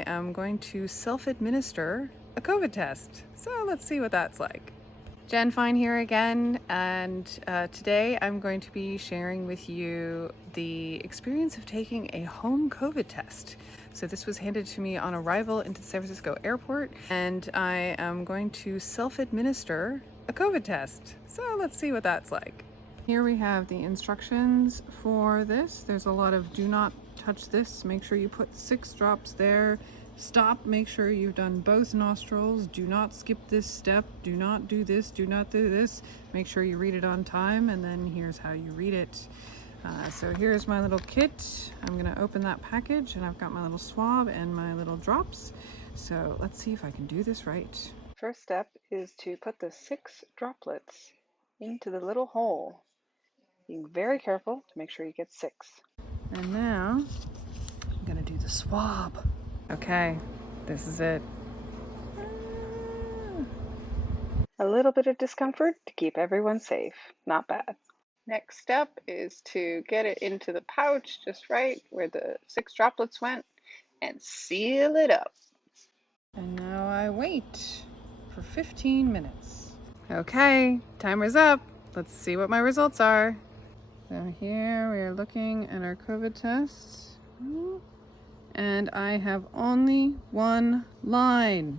I am going to self-administer a COVID test. So let's see what that's like. Jen Fine here again, and today I'm going to be sharing with you the experience of taking a home COVID test. So this was handed to me on arrival into the San Francisco airport, and I am going to self-administer a COVID test. So let's see what that's like. Here we have the instructions for this. There's a lot of do not touch this. Make sure you put 6 drops there. Stop, make sure you've done both nostrils. Do not skip this step. Do not do this. Do not do this. Make sure you read it on time, and then here's how you read it. So here's my little kit. I'm gonna open that package, and I've got my little swab and my little drops. So let's see if I can do this right. First step is to put the 6 droplets into the little hole. Being very careful to make sure you get 6. And now I'm gonna do the swab. Okay, this is it. A little bit of discomfort to keep everyone safe. Not bad. Next step is to get it into the pouch just right where the 6 droplets went and seal it up. And now I wait for 15 minutes. Okay, timer's up. Let's see what my results are. So here we are looking at our COVID tests. And I have only one line.